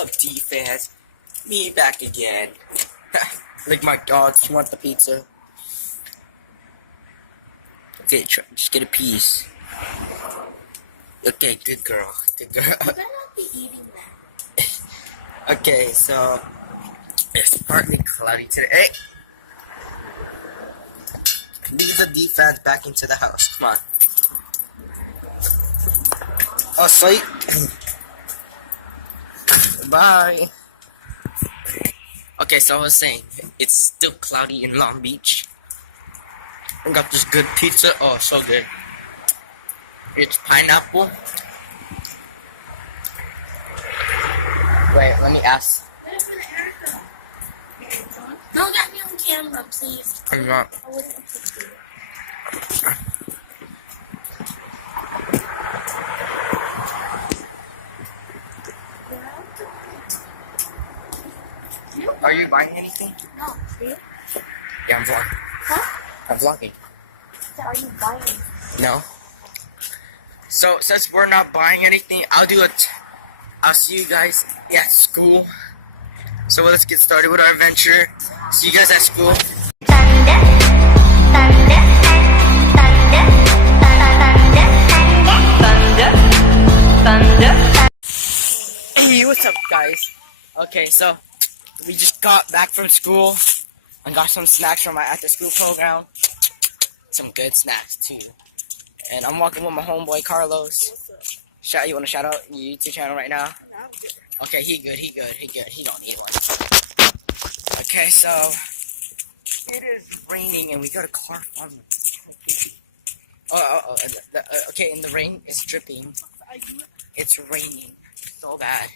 up, D-fans? Me back again. Like my dog, she wants the pizza. Okay, just get a piece. Okay, good girl. Good girl. You better not be eating that. Okay, so it's partly cloudy today. Hey! Leave the D-fans back into the house. Come on. Oh, sleep. Bye. Okay, so I was saying, it's still cloudy in Long Beach. I got this good pizza. Oh, so good. It's pineapple. Wait, let me ask. Wait for the Erica. No, that be on camera, please. I'm not. I wouldn't put you. Are you buying anything? No, see? Yeah, I'm vlogging. Huh? I'm vlogging. So are you buying? No. So since we're not buying anything, I'll see you guys at school. So let's get started with our adventure. See you guys at school. Hey, what's up, guys? Okay, so we just got back from school and got some snacks from my after-school program. Some good snacks too. And I'm walking with my homeboy Carlos. What's up? You want to shout out your YouTube channel right now? No, I'm good. Okay, he good. He don't need one. Okay, so it is raining and we got a car following us. Okay, and the rain is dripping. It's raining so bad.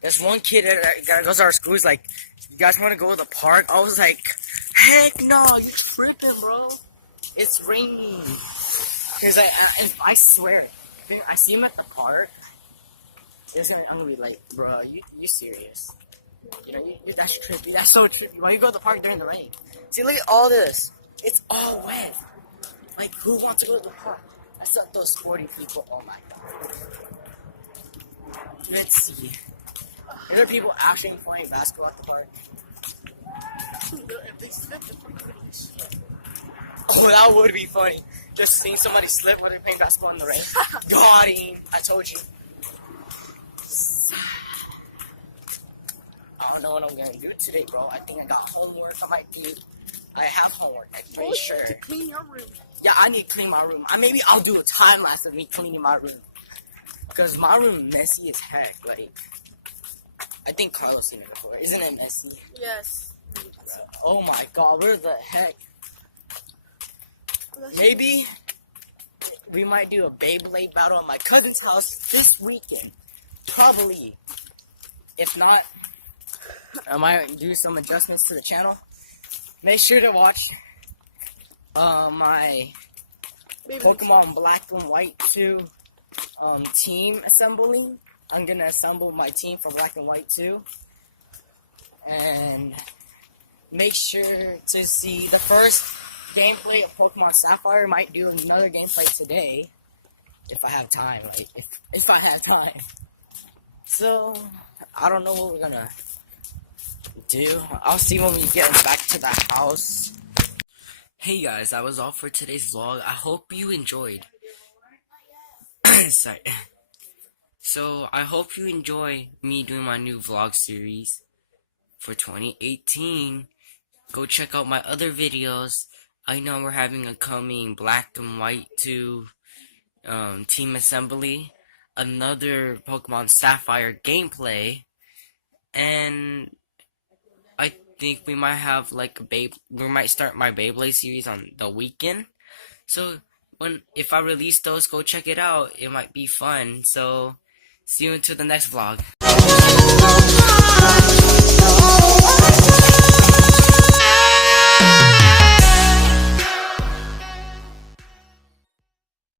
There's one kid that goes to our school. He's like, "You guys want to go to the park?" I was like, "Heck no, you tripping, bro? It's raining." He's like, I swear, if I see him at the park, I'm gonna be like, "Bro, you serious? You know, you that's trippy. That's so trippy. Why you go to the park during the rain? See, look at all this. It's all wet. Like, who wants to go to the park? Except those sporty people. Oh my god. Let's see. Is there people actually playing basketball at the park? Oh, that would be funny. Just seeing somebody slip while they're playing basketball in the rain. Got him. I told you. I don't know what I'm gonna do today, bro. I think I got homework. I have homework, I'm pretty sure. Clean your room. Yeah, I need to clean my room. Maybe I'll do a time lapse of me cleaning my room. Because my room messy as heck. Like, I think Carlos seen it before. Isn't it messy? Yes. Bro, oh my god, where the heck? Maybe we might do a Beyblade battle at my cousin's house this weekend. Probably. If not, I might do some adjustments to the channel. Make sure to watch my Pokemon Black and White 2 team assembling. I'm gonna assemble my team for Black and White 2. And make sure to see the first gameplay of Pokemon Sapphire. Might do another gameplay today. If I have time. Like, if I have time. So, I don't know what we're gonna do. I'll see when we get back to the house. Hey guys, that was all for today's vlog. I hope you enjoyed. Sorry. So, I hope you enjoy me doing my new vlog series for 2018. Go check out my other videos. I know we're having a coming Black and White 2 team assembly. Another Pokemon Sapphire gameplay. And I think we might have like we might start my Beyblade series on the weekend. So if I release those, go check it out. It might be fun. So see you until the next vlog.